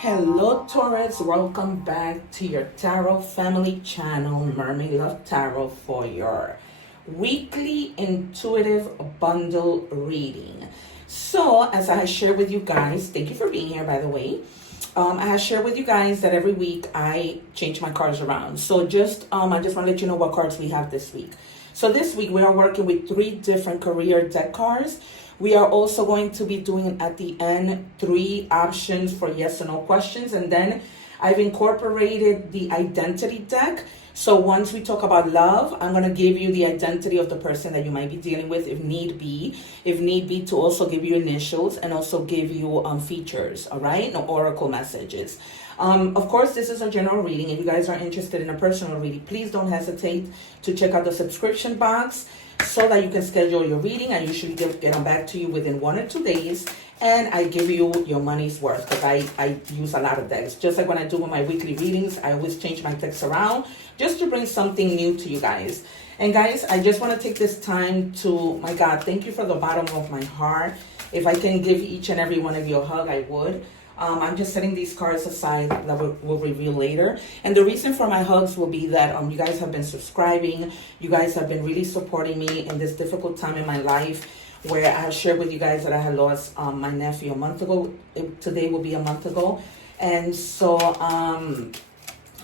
Hello Taurus, welcome back to your Tarot Family channel, Mermaid Love Tarot, for your weekly intuitive bundle reading. So as I shared with you guys, thank you for being here by the way. I have shared with you guys that every week I change my cards around. So I just want to let you know what cards we have this week. So this week we are working with 3 different career deck cards. We are also going to be doing at the end 3 options for yes or no questions. And then I've incorporated the identity deck. So once we talk about love, I'm going to give you the identity of the person that you might be dealing with if need be. If need be, to also give you initials and also give you features, all right? No oracle messages. Of course, this is a general reading. If you guys are interested in a personal reading, please don't hesitate to check out the subscription box so that you can schedule your reading. I usually get them back to you within 1 or 2 days, and I give you your money's worth because I use a lot of decks. Just like when I do with my weekly readings, I always change my decks around just to bring something new to you guys. And guys, I just want to take this time to, my God, thank you from the bottom of my heart. If I can give each and every one of you a hug, I would. I'm just setting these cards aside that we'll reveal later. And the reason for my hugs will be that you guys have been subscribing. You guys have been really supporting me in this difficult time in my life where I have shared with you guys that I had lost my nephew a month ago. Today will be a month ago. And so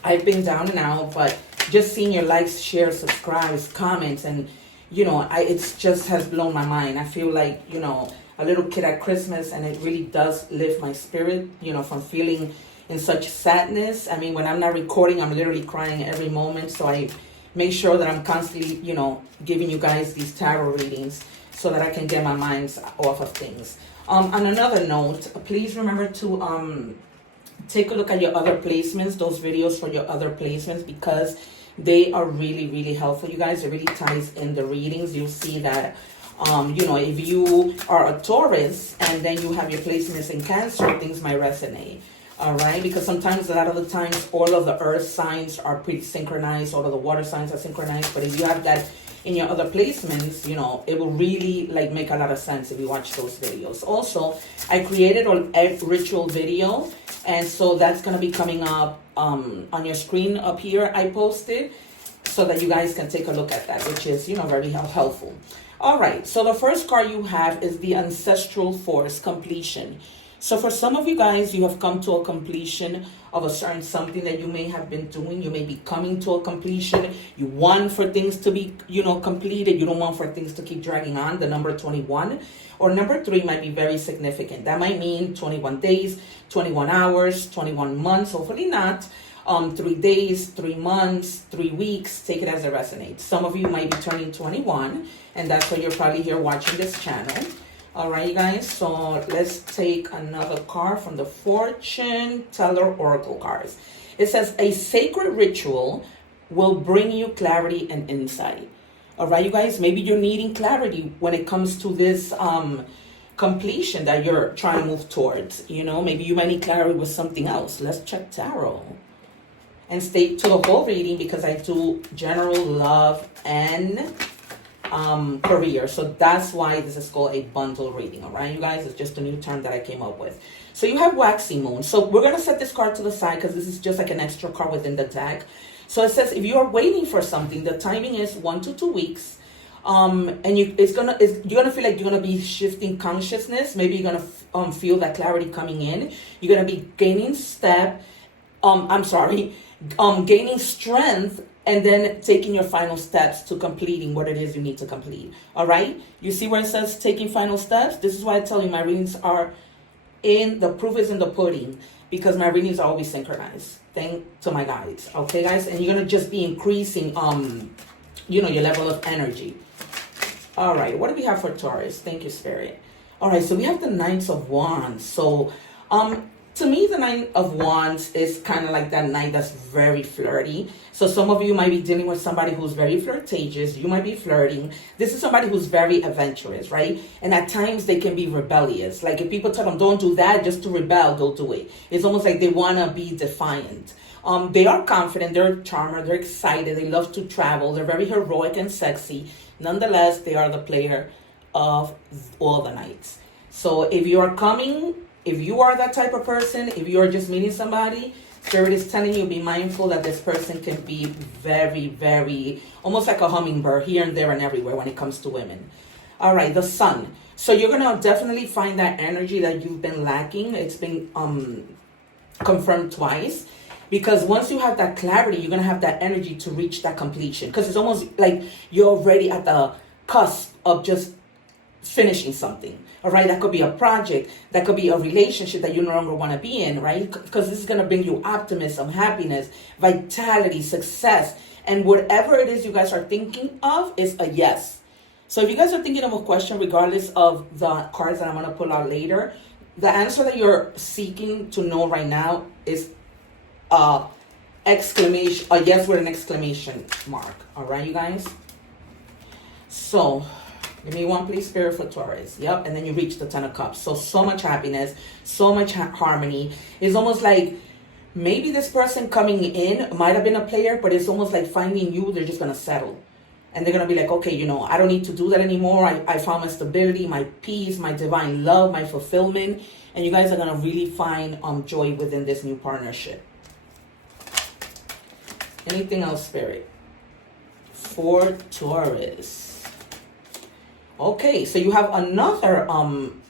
I've been down and out, but just seeing your likes, shares, subscribes, comments, and, you know, it's just has blown my mind. I feel like, you know, a little kid at Christmas, and it really does lift my spirit, you know, from feeling in such sadness. I mean, when I'm not recording, I'm literally crying every moment. So I make sure that I'm constantly, you know, giving you guys these tarot readings so that I can get my minds off of things. On another note, please remember to take a look at your other placements, those videos for your other placements, because they are really, really helpful. You guys, it really ties in the readings. You'll see that you know, if you are a Taurus and then you have your placements in Cancer, things might resonate. All right, because sometimes, a lot of the times, all of the earth signs are pretty synchronized, all of the water signs are synchronized. But if you have that in your other placements, you know, it will really like make a lot of sense if you watch those videos. Also, I created a ritual video, and so that's going to be coming up on your screen up here. I posted so that you guys can take a look at that, which is, you know, very helpful. All right, so the first card you have is the Ancestral Force, completion. So for some of you guys, you have come to a completion of a certain something that you may have been doing. You may be coming to a completion. You want for things to be, you know, completed. You don't want for things to keep dragging on. The number 21 or number 3 might be very significant. That might mean 21 days, 21 hours, 21 months. Hopefully not. 3 days, 3 months, 3 weeks. Take it as it resonates. Some of you might be turning 21, and that's why you're probably here watching this channel. All right, you guys. So let's take another card from the Fortune Teller Oracle cards. It says a sacred ritual will bring you clarity and insight. All right, you guys. Maybe you're needing clarity when it comes to this completion that you're trying to move towards. You know, maybe you might need clarity with something else. Let's check tarot. And stay to the whole reading because I do general love and career. So that's why this is called a bundle reading. All right, you guys, it's just a new term that I came up with. So you have Waxy Moon. So we're going to set this card to the side because this is just like an extra card within the deck. So it says if you are waiting for something, the timing is 1 to 2 weeks. And you're gonna feel like you're gonna be shifting consciousness. Maybe you're gonna feel that clarity coming in. You're gonna be gaining gaining strength, and then taking your final steps to completing what it is you need to complete. All right, you see where it says taking final steps? This is why I tell you my readings are the proof is in the pudding, because my readings are always synchronized. Thank to my guides. Okay, guys, and you're gonna just be increasing you know, your level of energy. All right, what do we have for Taurus? Thank you, Spirit. All right, so we have the Knights of Wands. So to me, the Knight of Wands is kind of like that knight that's very flirty. So some of you might be dealing with somebody who's very flirtatious. You might be flirting. This is somebody who's very adventurous, right? And at times they can be rebellious. Like if people tell them, don't do that, just to rebel, they'll do it. It's almost like they want to be defiant. They are confident, they're a charmer, they're excited, they love to travel, they're very heroic and sexy. Nonetheless, they are the player of all the knights. So if you are coming if you are that type of person, if you're just meeting somebody, Spirit is telling you be mindful that this person can be very, very, almost like a hummingbird here and there and everywhere when it comes to women. All right, the Sun. So you're going to definitely find that energy that you've been lacking. It's been confirmed twice. Because once you have that clarity, you're going to have that energy to reach that completion. Because it's almost like you're already at the cusp of just finishing something. All right, that could be a project, that could be a relationship that you no longer want to be in, right? Because this is going to bring you optimism, happiness, vitality, success, and whatever it is you guys are thinking of is a yes. So if you guys are thinking of a question, regardless of the cards that I'm going to pull out later, the answer that you're seeking to know right now is exclamation, a yes with an exclamation mark. All right, you guys. So give me one, please, Spirit, for Taurus. Yep. And then you reach the 10 of Cups. So much happiness, so much harmony. It's almost like maybe this person coming in might have been a player, but it's almost like finding you, they're just going to settle. And they're going to be like, okay, you know, I don't need to do that anymore. I found my stability, my peace, my divine love, my fulfillment. And you guys are going to really find joy within this new partnership. Anything else, Spirit? For Taurus. Okay, so you have another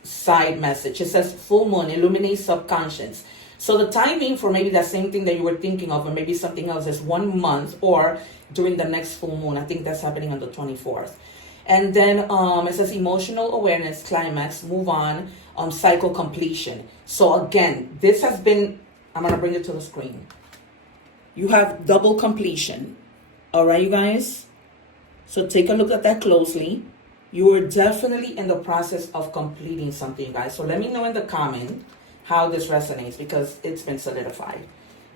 side message. It says full moon illuminates subconscious. So the timing for maybe that same thing that you were thinking of, or maybe something else, is 1 month or during the next full moon. I think that's happening on the 24th. And then it says emotional awareness, climax, move on, cycle completion. So again, this has been, I'm going to bring it to the screen. You have double completion. All right, you guys? So take a look at that closely. You are definitely in the process of completing something, you guys. So let me know in the comment how this resonates, because it's been solidified.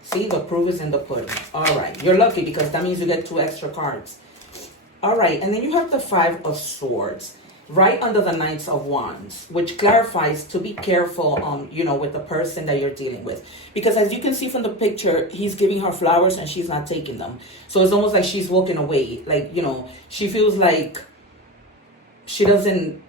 See, the proof is in the pudding. All right, you're lucky because that means you get 2 extra cards. All right, and then you have the 5 of Swords right under the Knights of Wands, which clarifies to be careful, you know, with the person that you're dealing with. Because as you can see from the picture, he's giving her flowers and she's not taking them. So it's almost like she's walking away. Like, you know, she feels like she doesn't,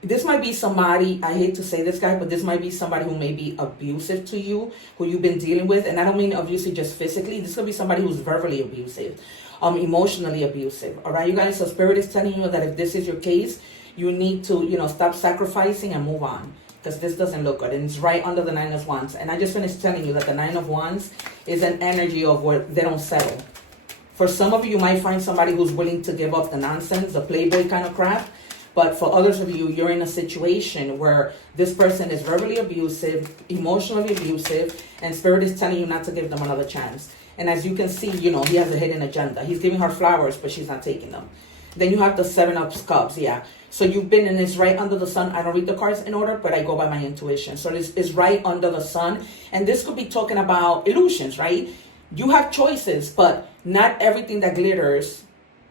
this might be somebody, I hate to say this, guy, but this might be somebody who may be abusive to you, who you've been dealing with. And I don't mean abusive just physically. This could be somebody who's verbally abusive, emotionally abusive. All right, you guys? So Spirit is telling you that if this is your case, you need to, you know, stop sacrificing and move on, because this doesn't look good. And it's right under the 9 of Wands. And I just finished telling you that the 9 of Wands is an energy of where they don't settle. For some of you, you might find somebody who's willing to give up the nonsense, the playboy kind of crap. But for others of you, you're in a situation where this person is verbally abusive, emotionally abusive, and Spirit is telling you not to give them another chance. And as you can see, you know, he has a hidden agenda. He's giving her flowers, but she's not taking them. Then you have the 7 of Cups, yeah. So you've been in this right under the sun. I don't read the cards in order, but I go by my intuition. So this is right under the sun. And this could be talking about illusions, right? You have choices, but not everything that glitters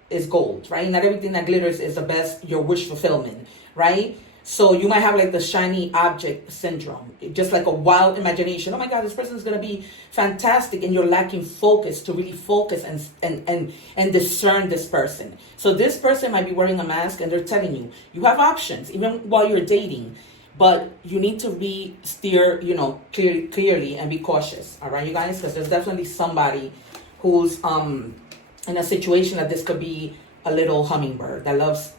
is gold, right? Not everything that glitters is the best, your wish fulfillment, right? So you might have like the shiny object syndrome, just like a wild imagination. Oh my God, this person is going to be fantastic. And you're lacking focus to really focus and discern this person. So this person might be wearing a mask and they're telling you, you have options, even while you're dating, but you need to steer, you know, clearly and be cautious. All right, you guys, because there's definitely somebody who's, in a situation that this could be a little hummingbird that loves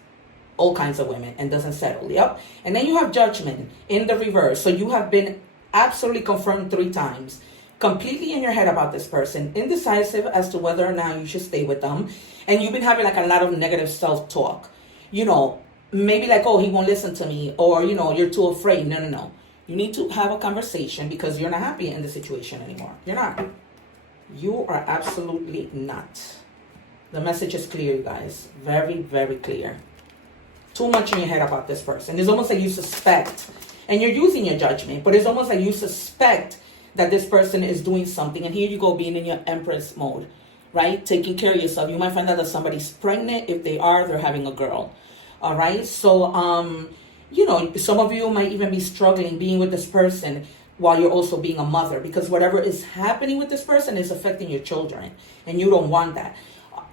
all kinds of women and doesn't settle. Yep. And then you have Judgment in the reverse. So you have been absolutely confirmed 3 times, completely in your head about this person, indecisive as to whether or not you should stay with them. And you've been having like a lot of negative self-talk, you know, maybe like, oh, he won't listen to me, or, you know, you're too afraid. No. You need to have a conversation because you're not happy in the situation anymore. You're not. You are absolutely not. The message is clear, you guys. Very, very clear. Too much in your head about this person. It's almost like you suspect, and you're using your judgment, but it's almost like you suspect that this person is doing something. And here you go, being in your Empress mode, right? Taking care of yourself. You might find out that somebody's pregnant. If they are, they're having a girl. All right? So, you know, some of you might even be struggling being with this person while you're also being a mother, because whatever is happening with this person is affecting your children, and you don't want that.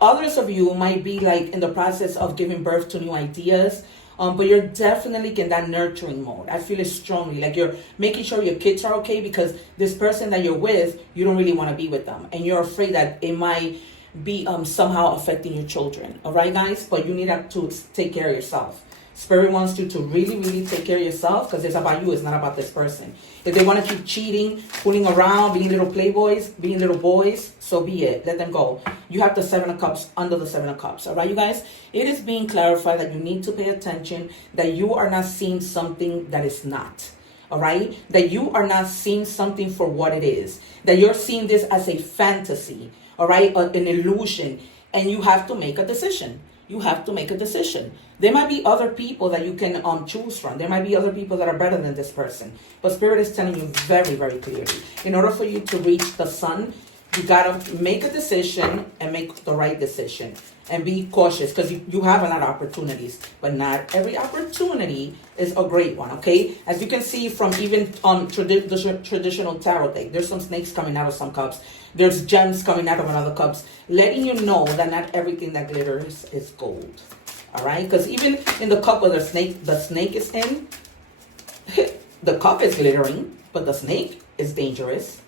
Others of you might be like in the process of giving birth to new ideas, But you're definitely in that nurturing mode. I feel it strongly. Like you're making sure your kids are okay, because this person that you're with, you don't really want to be with them. And you're afraid that it might be somehow affecting your children. All right, guys? But you need to take care of yourself. Spirit wants you to really, really take care of yourself, because it's about you. It's not about this person. If they want to keep cheating, fooling around, being little playboys, being little boys, so be it. Let them go. You have the Seven of Cups under the Seven of Cups. All right, you guys? It is being clarified that you need to pay attention, that you are not seeing something that is not. All right? That you are not seeing something for what it is. That you're seeing this as a fantasy. All right? An illusion. And you have to make a decision. You have to make a decision. There might be other people that you can choose from. There might be other people that are better than this person. But Spirit is telling you very, very clearly. In order for you to reach the sun, you got to make a decision and make the right decision. And be cautious, because you have a lot of opportunities. But not every opportunity is a great one, okay? As you can see from even the traditional tarot deck, there's some snakes coming out of some cups. There's gems coming out of another cups, letting you know that not everything that glitters is gold. All right? Because even in the cup where the snake is in, the cup is glittering, but the snake is dangerous.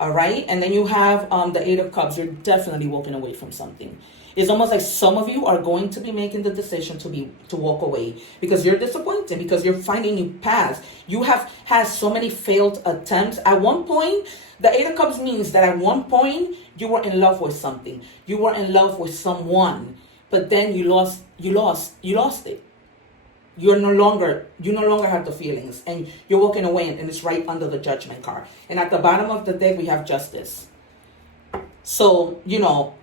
All right? And then you have the Eight of Cups. You're definitely walking away from something. It's almost like some of you are going to be making the decision to walk away, because you're disappointed, because you're finding new paths. You have had so many failed attempts. At one point, the Eight of Cups means that at one point you were in love with something. You were in love with someone, but then you lost it. You no longer have the feelings, and you're walking away, and it's right under the Judgment card. And at the bottom of the deck we have Justice. So,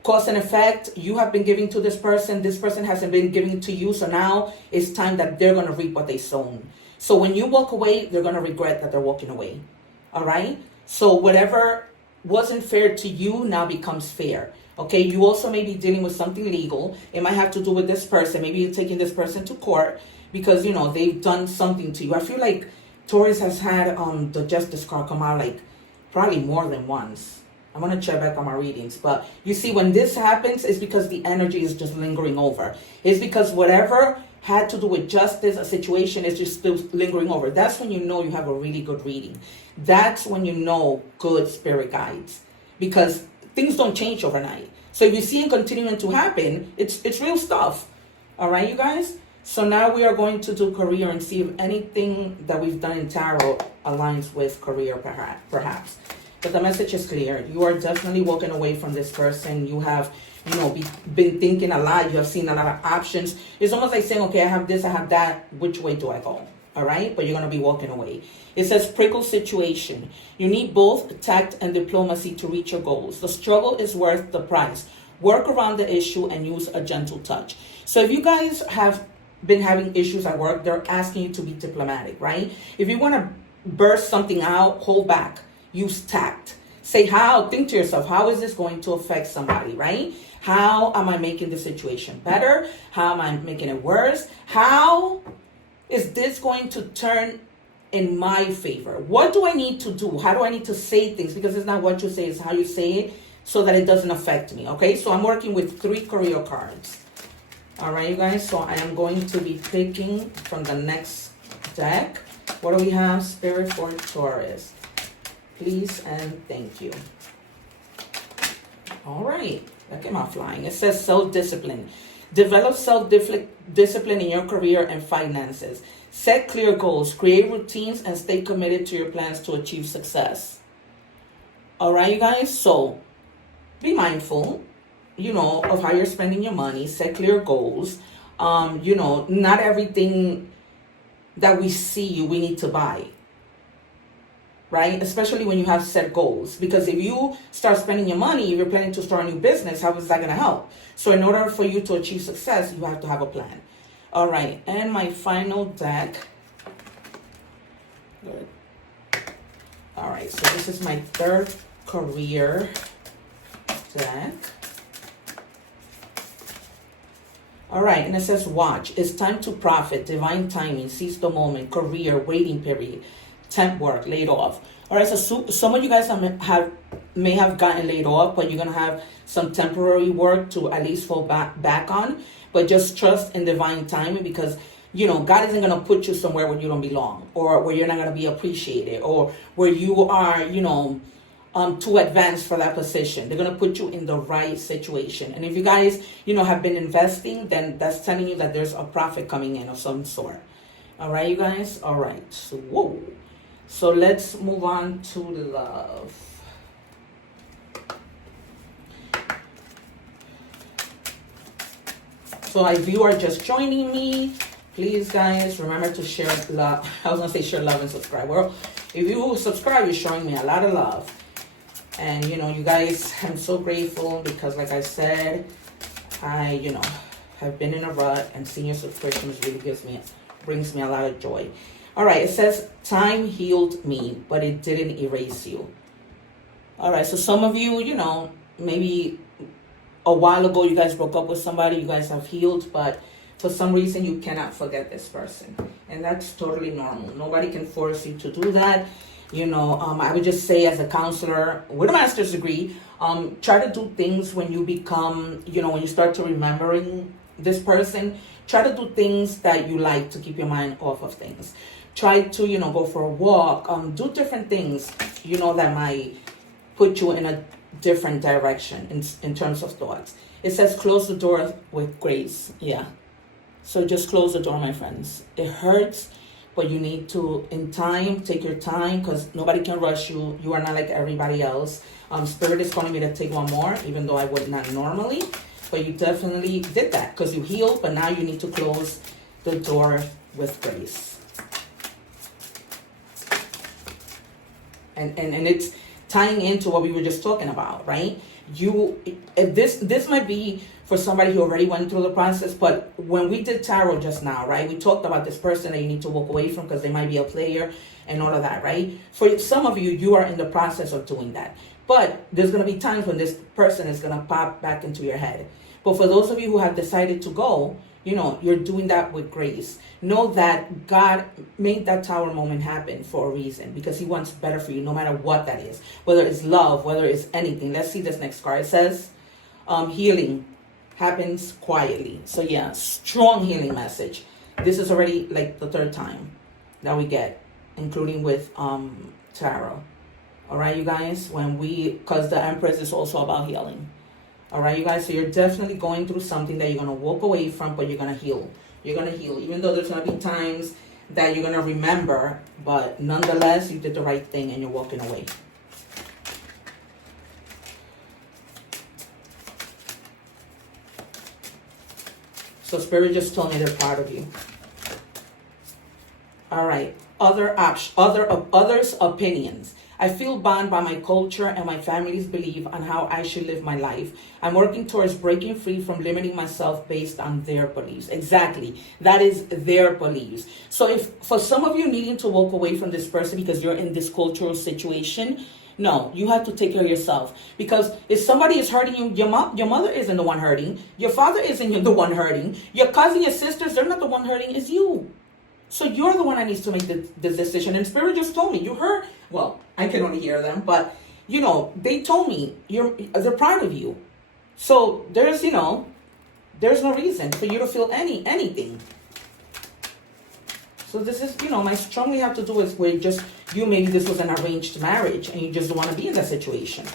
cause and effect, you have been giving to this person hasn't been giving to you, so now it's time that they're going to reap what they sown. So when you walk away, they're going to regret that they're walking away. All right? So whatever wasn't fair to you now becomes fair. Okay? You also may be dealing with something legal. It might have to do with this person. Maybe you're taking this person to court because, they've done something to you. I feel like Taurus has had the Justice card come out like probably more than once. I'm going to check back on my readings. But you see, when this happens, it's because the energy is just lingering over. It's because whatever had to do with justice, a situation is just still lingering over. That's when you know you have a really good reading. That's when you know good spirit guides. Because things don't change overnight. So if you see it continuing to happen, it's real stuff. All right, you guys? So now we are going to do career and see if anything that we've done in tarot aligns with career, perhaps. But the message is clear. You are definitely walking away from this person. You have, been thinking a lot. You have seen a lot of options. It's almost like saying, okay, I have this, I have that. Which way do I go? All right? But you're going to be walking away. It says prickle situation. You need both tact and diplomacy to reach your goals. The struggle is worth the price. Work around the issue and use a gentle touch. So if you guys have been having issues at work, they're asking you to be diplomatic, right? If you want to burst something out, hold back. Use tact. Think to yourself, how is this going to affect somebody, right? How am I making the situation better? How am I making it worse? How is this going to turn in my favor? What do I need to do? How do I need to say things? Because it's not what you say, it's how you say it so that it doesn't affect me, okay? So I'm working with 3 career cards. All right, you guys? So I am going to be picking from the next deck. What do we have? Spirit for Taurus. Please and thank you. All right. That came out flying. It says self-discipline. Develop self-discipline in your career and finances. Set clear goals. Create routines and stay committed to your plans to achieve success. All right, you guys? So be mindful, of how you're spending your money. Set clear goals. Not everything that we see we need to buy. Right? Especially when you have set goals. Because if you start spending your money, if you're planning to start a new business, how is that going to help? So in order for you to achieve success, you have to have a plan. All right. And my final deck. Good. All right. So this is my 3rd career deck. All right. And it says, watch. It's time to profit. Divine timing. Seize the moment. Career. Waiting period. Temp work, laid off. All right, so some of you guys may have gotten laid off, but you're going to have some temporary work to at least fall back on. But just trust in divine timing, because, God isn't going to put you somewhere where you don't belong, or where you're not going to be appreciated, or where you are, too advanced for that position. They're going to put you in the right situation. And if you guys, have been investing, then that's telling you that there's a profit coming in of some sort. All right, you guys? All right. So, whoa. So let's move on to love. So if you are just joining me, please, guys, remember to share love. I was going to say share love and subscribe. Well, if you subscribe, you're showing me a lot of love. And, you guys, I'm so grateful because, like I said, I, have been in a rut, and seeing your subscriptions really brings me a lot of joy. All right, it says, time healed me, but it didn't erase you. All right, so some of you, maybe a while ago you guys broke up with somebody, you guys have healed, but for some reason you cannot forget this person. And that's totally normal. Nobody can force you to do that. I would just say, as a counselor with a master's degree, try to do things when you become, when you start to remembering this person, try to do things that you like to keep your mind off of things. Try to, go for a walk, do different things, that might put you in a different direction in terms of thoughts. It says close the door with grace. Yeah. So just close the door, my friends. It hurts, but you need to, in time, take your time, because nobody can rush you. You are not like everybody else. Spirit is calling me to take one more, even though I would not normally. But you definitely did that because you healed, but now you need to close the door with grace. And it's tying into what we were just talking about, right? This might be for somebody who already went through the process, but when we did tarot just now, right, we talked about this person that you need to walk away from because they might be a player and all of that, right? For some of you, you are in the process of doing that. But there's going to be times when this person is going to pop back into your head. But for those of you who have decided to go, you're doing that with grace. Know that God made that tower moment happen for a reason, because he wants better for you, no matter what that is. Whether it's love, whether it's anything. Let's see this next card. It says, healing happens quietly. So yeah, strong healing message. This is already like the third time that we get, including with tarot. All right, you guys, because the Empress is also about healing. All right, you guys, so you're definitely going through something that you're going to walk away from, but you're going to heal. You're going to heal, even though there's going to be times that you're going to remember, but nonetheless, you did the right thing and you're walking away. So Spirit just told me they're proud of you. All right, others' opinions. I feel bound by my culture and my family's belief on how I should live my life. I'm working towards breaking free from limiting myself based on their beliefs. Exactly. That is their beliefs. So if for some of you needing to walk away from this person because you're in this cultural situation, no, you have to take care of yourself. Because if somebody is hurting you, your mother isn't the one hurting. Your father isn't the one hurting. Your cousin, your sisters, they're not the one hurting, it's you. So you're the one that needs to make the decision. And Spirit just told me, you heard, well, I can only hear them, but, they told me they're proud of you. So there's no reason for you to feel anything. So this is, my strongly have to do with where maybe this was an arranged marriage and you just don't want to be in that situation.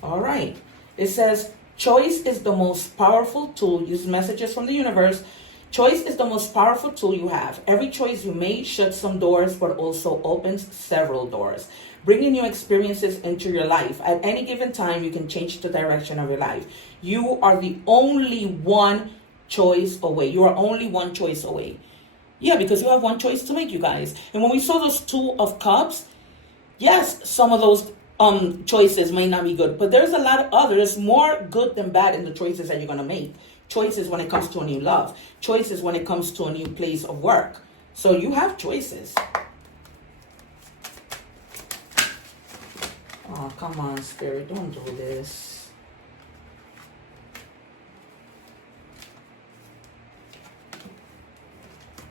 All right. It says, choice is the most powerful tool. Use messages from the universe. Choice is the most powerful tool you have. Every choice you make shuts some doors, but also opens several doors, bringing new experiences into your life. At any given time, you can change the direction of your life. You are the only one choice away. You are only one choice away. Yeah, because you have one choice to make, you guys. And when we saw those 2 of Cups, yes, some of those choices may not be good, but there's a lot of others more good than bad in the choices that you're going to make. Choices when it comes to a new love, choices when it comes to a new place of work. So you have choices. Oh, come on, Spirit, don't do this.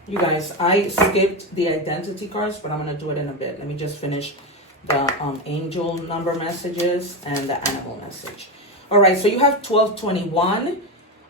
You guys, I skipped the identity cards, but I'm going to do it in a bit. Let me just finish the angel number messages and the animal message. All right, so you have 1221.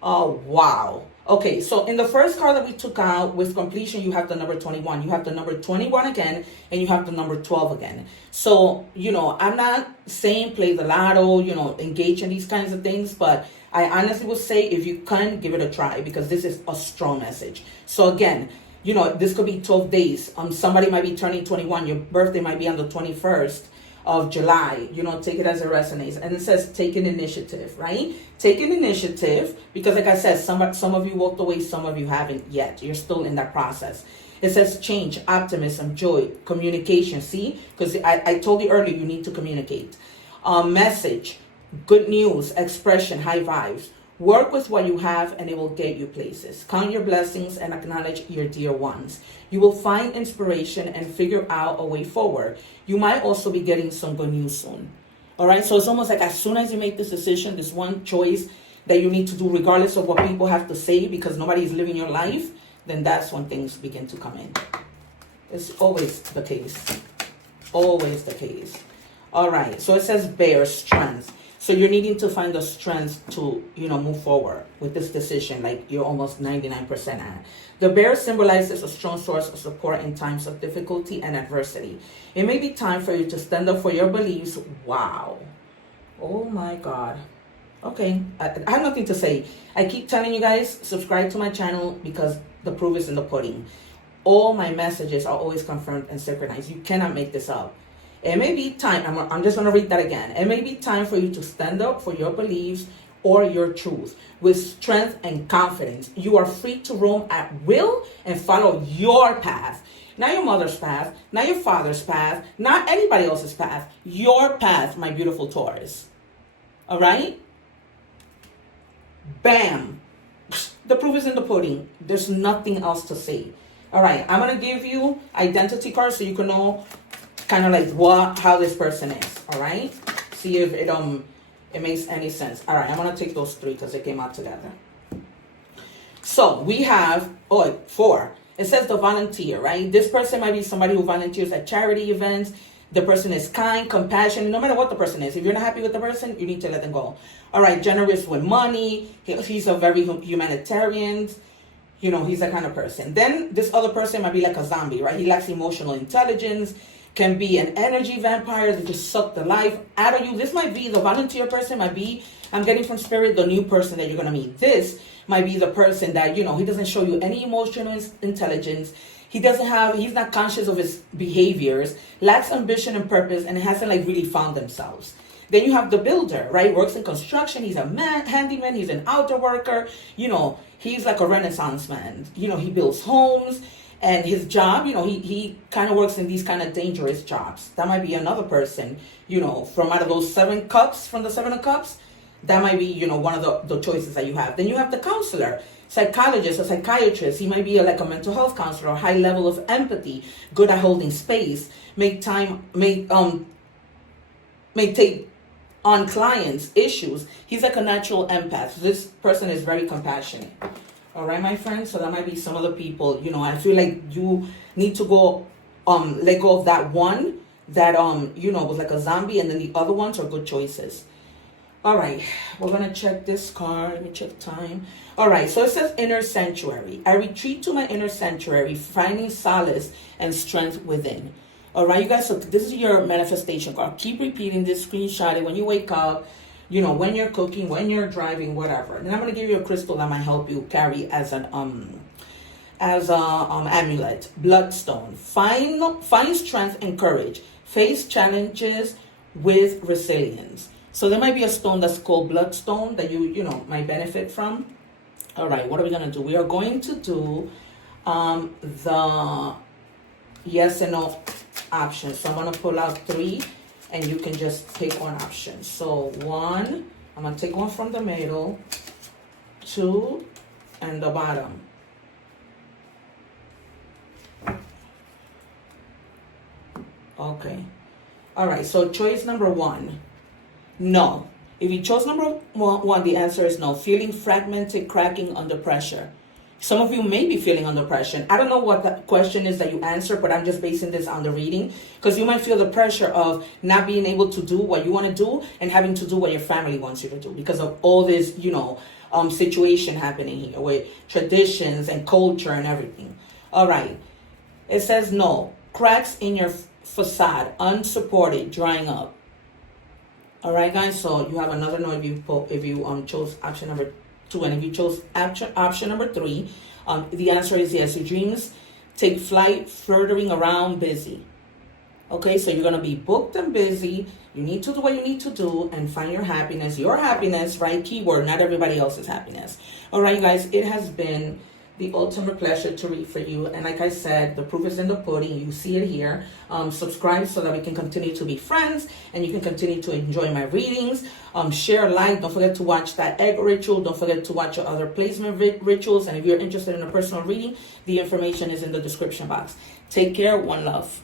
Oh, wow. Okay, so in the first card that we took out with completion, you have the number 21. You have the number 21 again, and you have the number 12 again. So, you know, I'm not saying play the lotto, you know, engage in these kinds of things, but I honestly would say if you can, give it a try, because this is a strong message. So again, you know, this could be 12 days. Somebody might be turning 21. Your birthday might be on the 21st of July. You know, take it as it resonates. And it says take an initiative, right? Take an initiative, because like I said, some of you walked away, some of you haven't yet. You're still in that process. It says change, optimism, joy, communication. See? Because I told you earlier, you need to communicate. Message, good news, expression, high vibes. Work with what you have and it will get you places. Count your blessings and acknowledge your dear ones. You will find inspiration and figure out a way forward. You might also be getting some good news soon. All right, so it's almost like as soon as you make this decision, this one choice that you need to do, regardless of what people have to say, because nobody is living your life, then that's when things begin to come in. It's always the case. Always the case. All right, so it says bear, strength. So you're needing to find the strength to, you know, move forward with this decision, like you're almost 99% at. The bear symbolizes a strong source of support in times of difficulty and adversity. It may be time for you to stand up for your beliefs. Wow. Oh my God. Okay, I have nothing to say. I keep telling you guys, subscribe to my channel because the proof is in the pudding. All my messages are always confirmed and synchronized. You cannot make this up. It may be time, I'm just going to read that again. It may be time for you to stand up for your beliefs or your truth with strength and confidence. You are free to roam at will and follow your path. Not your mother's path, not your father's path, not anybody else's path. Your path, my beautiful Taurus. All right? Bam. The proof is in the pudding. There's nothing else to say. All right, I'm going to give you identity cards so you can know kind of like how this person is. All right, see if it makes any sense. All right, I'm gonna take those three because they came out together. So we have 4. It says the volunteer, right? This person might be somebody who volunteers at charity events. The person is kind, compassionate, no matter what the person is. If you're not happy with the person, you need to let them go. All right, generous with money. He's a very humanitarian. You know, he's that kind of person. Then this other person might be like a zombie, right? He lacks emotional intelligence. Can be an energy vampire that just suck the life out of you. This might be the volunteer person, might be, I'm getting from spirit, the new person that you're going to meet. This might be the person that, you know, he doesn't show you any emotional intelligence. He's not conscious of his behaviors, lacks ambition and purpose, and hasn't like really found themselves. Then you have the builder, right? Works in construction. He's a handyman. He's an outdoor worker. You know, he's like a Renaissance man. You know, he builds homes. And his job, you know, he kind of works in these kind of dangerous jobs. That might be another person, you know, from out of those 7 cups, from the 7 of cups. That might be, you know, one of the choices that you have. Then you have the counselor, psychologist, a psychiatrist. He might be like a mental health counselor, high level of empathy, good at holding space, may take on clients' issues. He's like a natural empath. This person is very compassionate. All right, my friends. So that might be some of the people, you know, I feel like you need to go, let go of that one that, you know, was like a zombie, and then the other ones are good choices. All right, we're going to check this card. Let me check time. All right, so it says inner sanctuary. I retreat to my inner sanctuary, finding solace and strength within. All right, you guys, so this is your manifestation card. Keep repeating this, screenshot it when you wake up. You know, when you're cooking, when you're driving, whatever. And I'm going to give you a crystal that might help you carry as an amulet. Bloodstone. Find strength and courage. Face challenges with resilience. So there might be a stone that's called bloodstone that you know, might benefit from. All right, what are we going to do? We are going to do the yes and no options. So I'm going to pull out 3. And you can just pick one option. So 1, I'm going to take one from the middle, 2, and the bottom. Okay. All right, so choice number 1, no. If you chose number one, the answer is no. Feeling fragmented, cracking under pressure. Some of you may be feeling under pressure. I don't know what the question is that you answer, but I'm just basing this on the reading, because you might feel the pressure of not being able to do what you want to do and having to do what your family wants you to do because of all this, situation happening here with traditions and culture and everything. All right. It says no. Cracks in your facade, unsupported, drying up. All right, guys. So you have another no if you chose option number 2, and if you chose option number 3, the answer is yes. Your dreams take flight, flirting around, busy. Okay, so you're gonna be booked and busy. You need to do what you need to do and find your happiness, right? Keyword, not everybody else's happiness. All right, you guys, it has been the ultimate pleasure to read for you. And like I said, the proof is in the pudding. You see it here. Subscribe so that we can continue to be friends and you can continue to enjoy my readings. Share, like. Don't forget to watch that egg ritual. Don't forget to watch your other placement rituals. And if you're interested in a personal reading, the information is in the description box. Take care. One love.